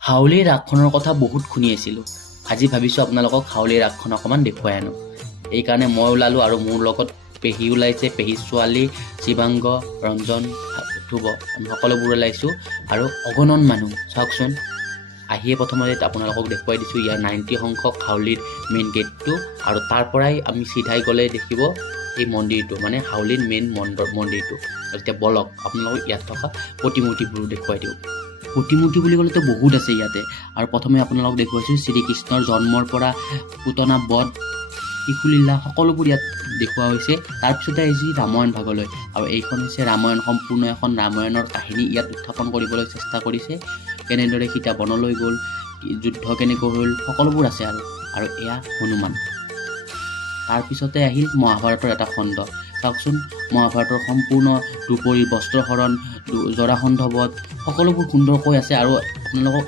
হাউলিৰ ৰাগখনৰ কথা বহুত শুনি আছিলোঁ। আজি ভাবিছোঁ আপোনালোকক হাউলিৰ ৰাগখন অকণমান দেখুৱাই আনো। এইকাৰণে মই ওলালোঁ আৰু মোৰ লগত পেহী ওলাইছে, পেহী ছোৱালী, শিৱাংগ, ৰঞ্জন, ধ্ৰুৱ, আমি সকলোবোৰ ওলাইছোঁ আৰু অগণন মানুহ চাওকচোন। আহিয়ে প্ৰথমতে আপোনালোকক দেখুৱাই দিছোঁ ইয়াৰ 90 সংখ্যক হাউলিৰ মেইন গেটটো, আৰু তাৰ পৰাই আমি চিধাই গ'লে দেখিব এই মন্দিৰটো, মানে হাউলিৰ মেইন মন্দিৰটো। এতিয়া বলক আপোনালোকক ইয়াত থকা প্ৰতিমূৰ্তিবোৰ দেখুৱাই দিওঁ। প্ৰতিমূৰ্তি বুলি ক'লেতো বহুত আছে ইয়াতে, আৰু প্ৰথমে আপোনালোকক দেখুৱাইছোঁ শ্ৰীকৃষ্ণৰ জন্মৰ পৰা পুতনা বধ, শিশুলীলা সকলোবোৰ ইয়াত দেখুওৱা হৈছে। তাৰপিছতে আহিছে ৰামায়ণ ভাগলৈ, আৰু এইখন হৈছে ৰামায়ণ, সম্পূৰ্ণ এখন ৰামায়ণৰ কাহিনী ইয়াত উত্থাপন কৰিবলৈ চেষ্টা কৰিছে। কেনেদৰে সীতা বনলৈ গ'ল, যুদ্ধ কেনেকৈ হ'ল, সকলোবোৰ আছে। আৰু এয়া হনুমান। তাৰপিছতে আহিল মহাভাৰতৰ এটা খণ্ড। চাওকচোন, মহাভাৰতৰ সম্পূৰ্ণ দ্ৰুপদীৰ বস্ত্ৰহৰণ, জৰাসন্ধ বধ সকলোবোৰ সুন্দৰকৈ আছে। আৰু আপোনালোকক